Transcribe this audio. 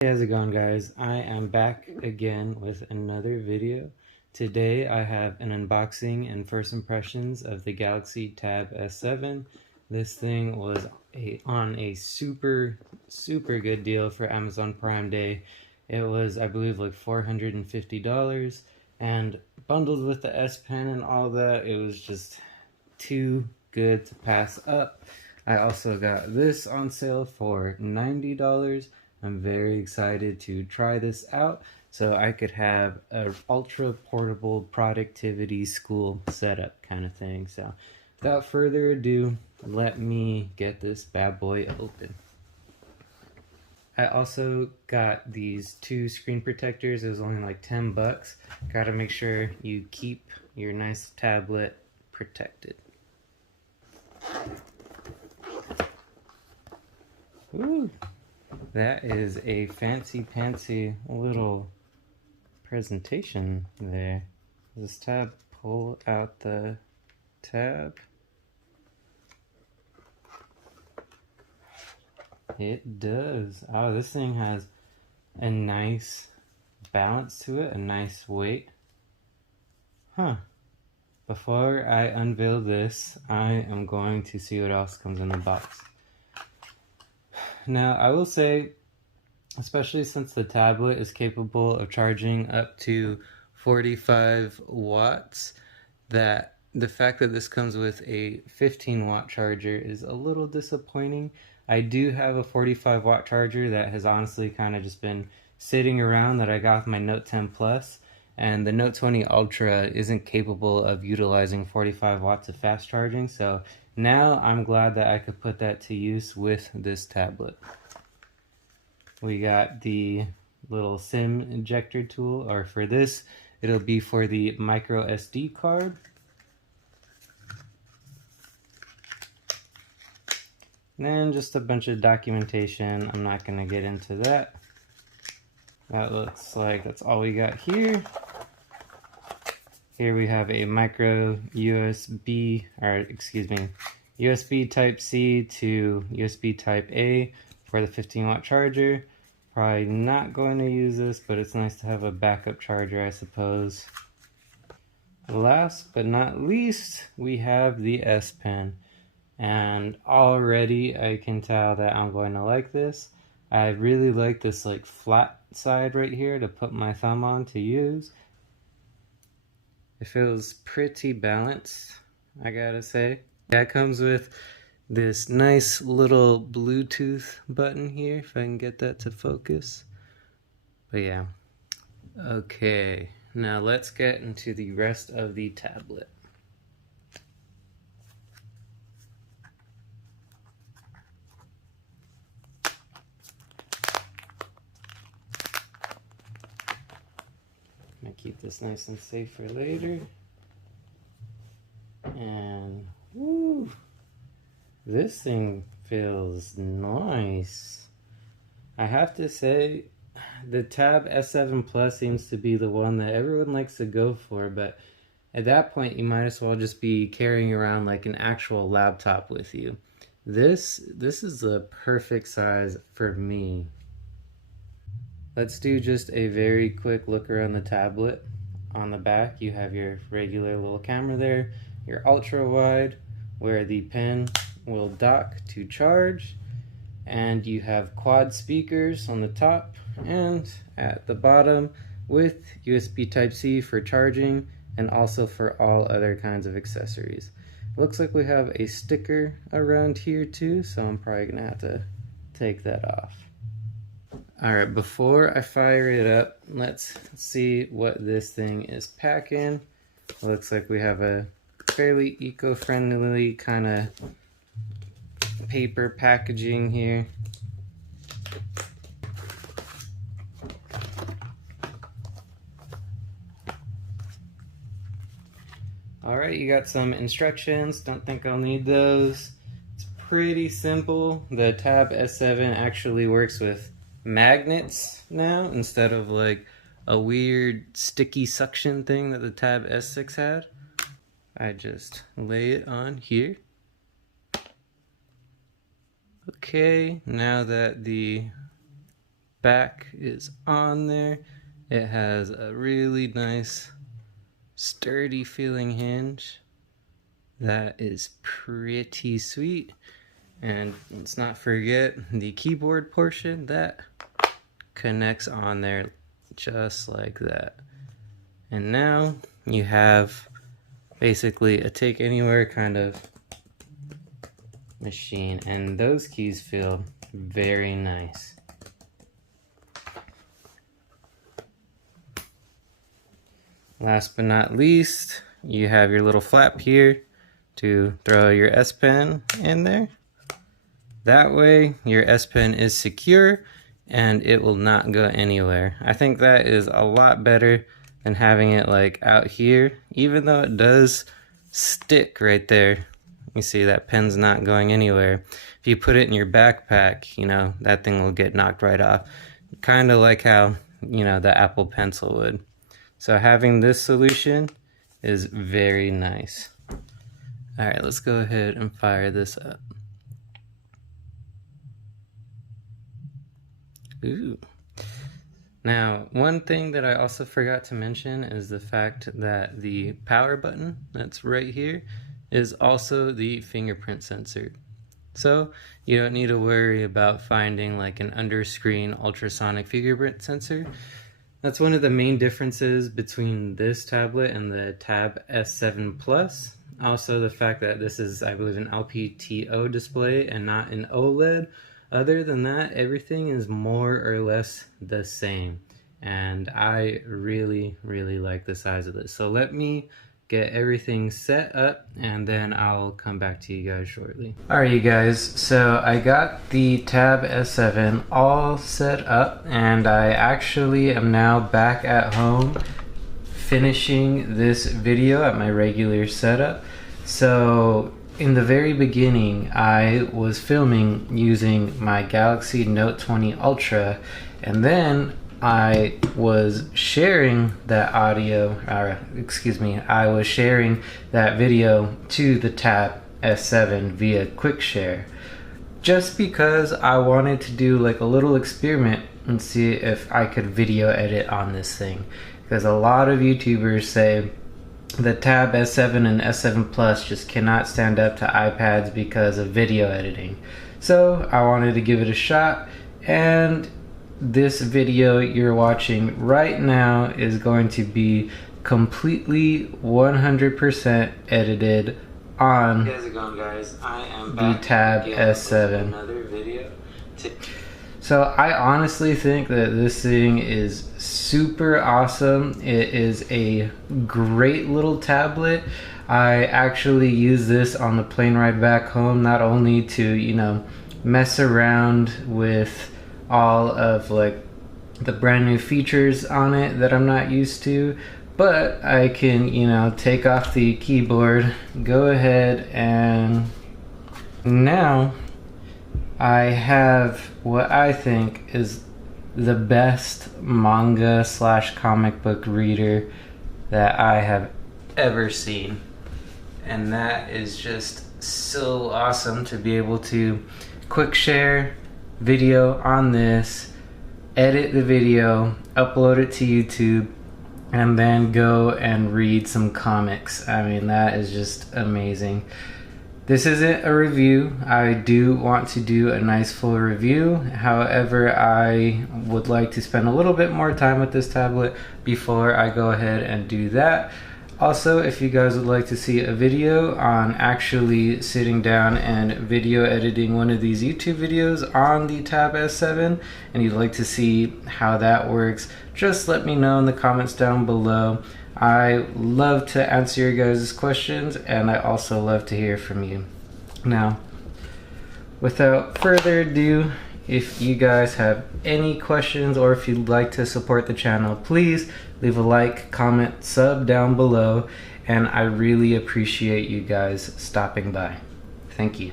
Hey, how's it going, guys? I am back again with another video. Today I have an unboxing and first impressions of the Galaxy Tab S7. This thing was on a super good deal for Amazon Prime Day. It was, I believe, like $450, and bundled with the S Pen and all that, it was just too good to pass up. I also got this on sale for $90. I'm very excited to try this out so I could have an ultra portable productivity school setup kind of thing. So without further ado, let me get this bad boy open. I also got these two screen protectors. It was only like 10 bucks. Gotta make sure you keep your nice tablet protected. Ooh. That is a fancy little presentation there. Does this tab pull out the tab? It does. Oh, this thing has a nice balance to it, a nice weight. Huh. Before I unveil this, I am going to see what else comes in the box. Now, I will say, especially since the tablet is capable of charging up to 45 watts, that the fact that this comes with a 15-watt charger is a little disappointing. I do have a 45-watt charger that has honestly kind of just been sitting around that I got with my Note 10 Plus, and the Note 20 Ultra isn't capable of utilizing 45 watts of fast charging, so now I'm glad that I could put that to use with this tablet. We got the little SIM injector tool, or for this, it'll be for the micro SD card. And then just a bunch of documentation. I'm not going to get into that. That looks like that's all we got here. Here we have a micro USB, or excuse me, USB Type-C to USB Type-A for the 15-watt charger. Probably not going to use this, but it's nice to have a backup charger, I suppose. Last but not least, we have the S Pen. And already I can tell that I'm going to like this. I really like this like flat side right here to put my thumb on to use. It feels pretty balanced, I gotta say. Yeah, it comes with this nice little Bluetooth button here, if I can get that to focus. But yeah. Okay, now let's get into the rest of the tablet. I'm gonna keep this nice and safe for later. And woo, this thing feels nice. I have to say, the Tab S7 Plus seems to be the one that everyone likes to go for, but at that point you might as well just be carrying around like an actual laptop with you. This is the perfect size for me. Let's do just a very quick look around the tablet. On the back you have your regular little camera there, your ultra wide where the pen will dock to charge, and you have quad speakers on the top and at the bottom with USB Type-C for charging and also for all other kinds of accessories. Looks like we have a sticker around here too, so I'm probably gonna have to take that off. Alright, before I fire it up, let's see what this thing is packing. Looks like we have a fairly eco-friendly kind of paper packaging here. Alright, you got some instructions. Don't think I'll need those. It's pretty simple. The Tab S7 actually works with magnets now instead of like a weird sticky suction thing that the Tab S6 had. I just lay it on here. Okay, now that the back is on there. It has a really nice sturdy feeling hinge. That is pretty sweet. And let's not forget the keyboard portion that connects on there just like that. And now you have basically a take anywhere kind of machine, and those keys feel very nice. Last but not least, you have your little flap here to throw your S Pen in there. That way your S Pen is secure and it will not go anywhere. I think that is a lot better than having it like out here, even though it does stick right there. You see that pen's not going anywhere. If you put it in your backpack, you know, that thing will get knocked right off. Kind of like how, you know, the Apple Pencil would. So having this solution is very nice. All right, let's go ahead and fire this up. Ooh. Now, one thing that I also forgot to mention is the fact that the power button that's right here is also the fingerprint sensor. So you don't need to worry about finding like an under-screen ultrasonic fingerprint sensor. That's one of the main differences between this tablet and the Tab S7 Plus. Also the fact that this is, I believe, an LPTO display and not an OLED. Other than that, everything is more or less the same. And I really, really like the size of this. So let me get everything set up and then I'll come back to you guys shortly. Alright you guys, so I got the Tab S7 all set up and I actually am now back at home finishing this video at my regular setup. So in the very beginning I was filming using my Galaxy Note 20 Ultra, and then I was sharing that I was sharing that video to the Tab S7 via Quick Share, just because I wanted to do like a little experiment and see if I could video edit on this thing, because a lot of YouTubers say the Tab S7 and S7 Plus just cannot stand up to iPads because of video editing. So I wanted to give it a shot, and this video you're watching right now is going to be completely 100% edited on the Tab S7. Another video. So I honestly think that this thing is super awesome. It is a great little tablet. I actually use this on the plane ride back home, not only to, you know, mess around with all of like the brand new features on it that I'm not used to, but I can, you know, take off the keyboard, go ahead, and now I have what I think is the best manga / comic book reader that I have ever seen. And that is just so awesome to be able to quick share video on this, edit the video, upload it to YouTube, and then go and read some comics. I mean, that is just amazing. This isn't a review. I do want to do a nice full review. However, I would like to spend a little bit more time with this tablet before I go ahead and do that. Also, if you guys would like to see a video on actually sitting down and video editing one of these YouTube videos on the Tab S7, and you'd like to see how that works, just let me know in the comments down below. I love to answer your guys' questions, and I also love to hear from you. Now, without further ado, if you guys have any questions or if you'd like to support the channel, please leave a like, comment, sub down below, and I really appreciate you guys stopping by. Thank you.